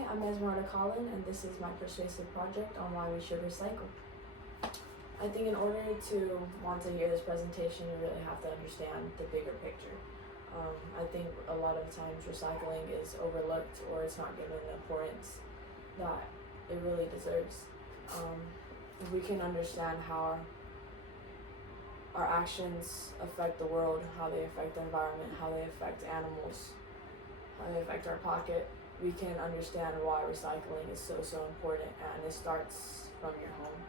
Hi, I'm Esmeralda Collin, and this is my Persuasive Project on why we should recycle. I think in order to want to hear this presentation, you really have to understand the bigger picture. I think a lot of times recycling is overlooked or it's not given the importance that it really deserves. If we can understand how our actions affect the world, how they affect the environment, how they affect animals, how they affect our pocket, we can understand why recycling is so important, and it starts from your home.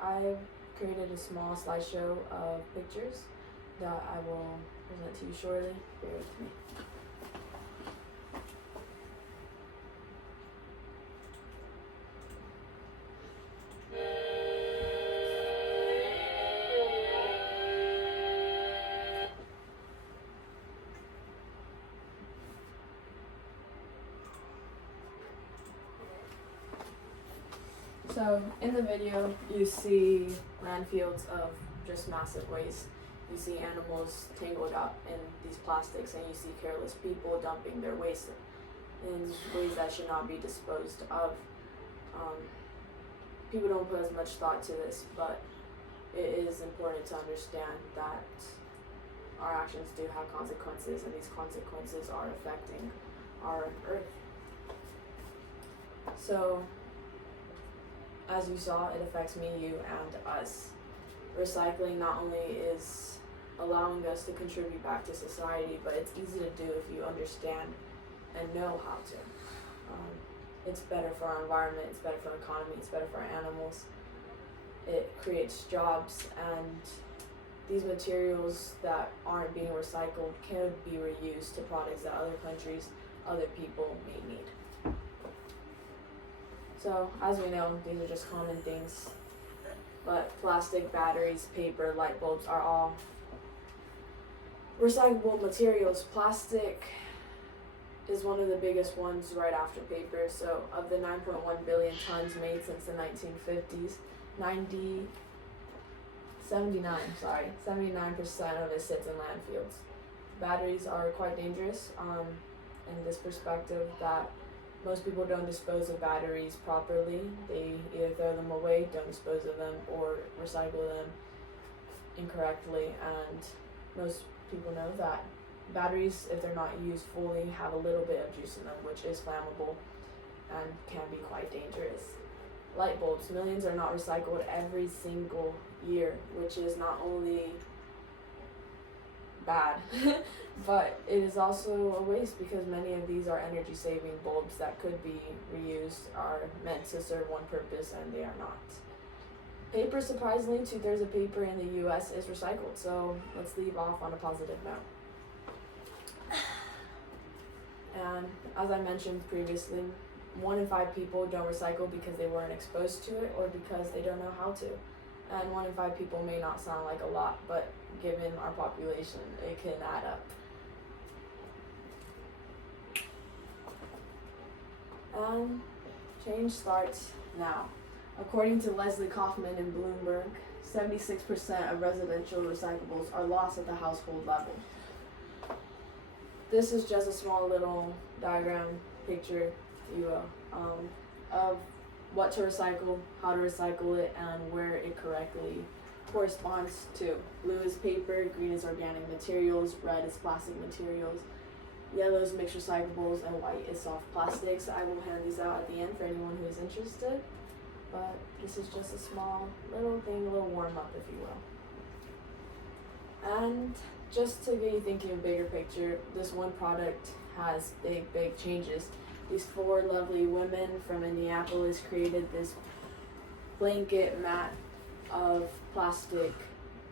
I created a small slideshow of pictures that I will present to you shortly. Bear with me. So in the video, you see landfills of just massive waste. You see animals tangled up in these plastics, and you see careless people dumping their waste in ways that should not be disposed of. People don't put as much thought to this, but it is important to understand that our actions do have consequences, and these consequences are affecting our earth. So, as you saw, it affects me, you, and us. Recycling not only is allowing us to contribute back to society, but it's easy to do if you understand and know how to. It's better for our environment, it's better for our economy, it's better for our animals. It creates jobs, and these materials that aren't being recycled can be reused to products that other countries, other people may need. So, as we know, these are just common things, but plastic, batteries, paper, light bulbs are all recyclable materials. Plastic is one of the biggest ones right after paper. So, of the 9.1 billion tons made since the 1950s, 79% of it sits in landfills. Batteries are quite dangerous in this perspective that most people don't dispose of batteries properly. They either throw them away, don't dispose of them, or recycle them incorrectly. And most people know that batteries, if they're not used fully, have a little bit of juice in them, which is flammable and can be quite dangerous. Light bulbs, millions are not recycled every single year, which is not only bad, but it is also a waste because many of these are energy saving bulbs that could be reused, are meant to serve one purpose, and they are not. Paper, surprisingly, 2/3 of paper in the US is recycled, so let's leave off on a positive note. And as I mentioned previously, 1 in 5 people don't recycle because they weren't exposed to it or because they don't know how to. And 1 in 5 people may not sound like a lot, but given our population, it can add up. And change starts now. According to Leslie Kaufman in Bloomberg, 76% of residential recyclables are lost at the household level. This is just a small little diagram, picture, if you will, of what to recycle, how to recycle it, and where it correctly corresponds to. Blue is paper, green is organic materials, red is plastic materials, yellow is mixed recyclables, and white is soft plastics. I will hand these out at the end for anyone who is interested, but this is just a small little thing, a little warm-up, if you will. And just to get you thinking of bigger picture, this one product has big changes. These 4 lovely women from Minneapolis created this blanket mat of plastic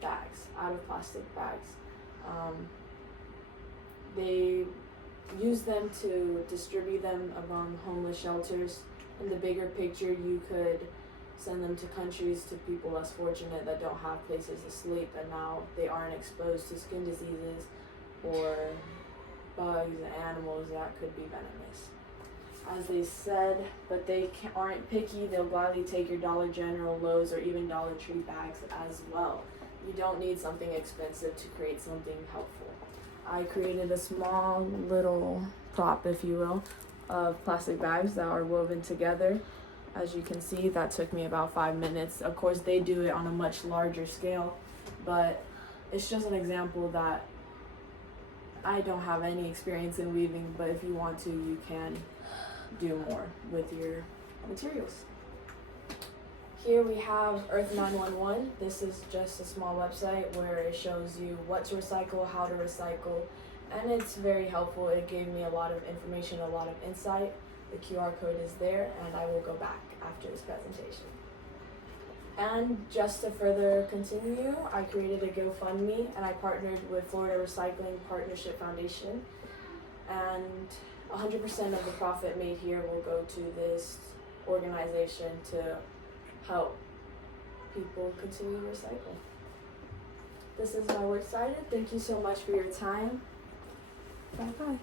bags, out of plastic bags. They use them to distribute them among homeless shelters. In the bigger picture, you could send them to countries, to people less fortunate that don't have places to sleep, and now they aren't exposed to skin diseases or bugs and animals that could be venomous. As they said, but they aren't picky. They'll gladly take your Dollar General, Lowe's, or even Dollar Tree bags as well. You don't need something expensive to create something helpful. I created a small little prop, if you will, of plastic bags that are woven together. As you can see, that took me about 5 minutes. Of course, they do it on a much larger scale, but it's just an example that I don't have any experience in weaving, but if you want to, you can do more with your materials. Here we have Earth 911. This is just a small website where it shows you what to recycle, how to recycle, and it's very helpful. It gave me a lot of information, a lot of insight. The QR code is there, and I will go back after this presentation. And just to further continue, I created a GoFundMe, and I partnered with Florida Recycling Partnership Foundation, and 100% of the profit made here will go to this organization to help people continue to recycle. This is my work cited. Thank you so much for your time. Bye-bye.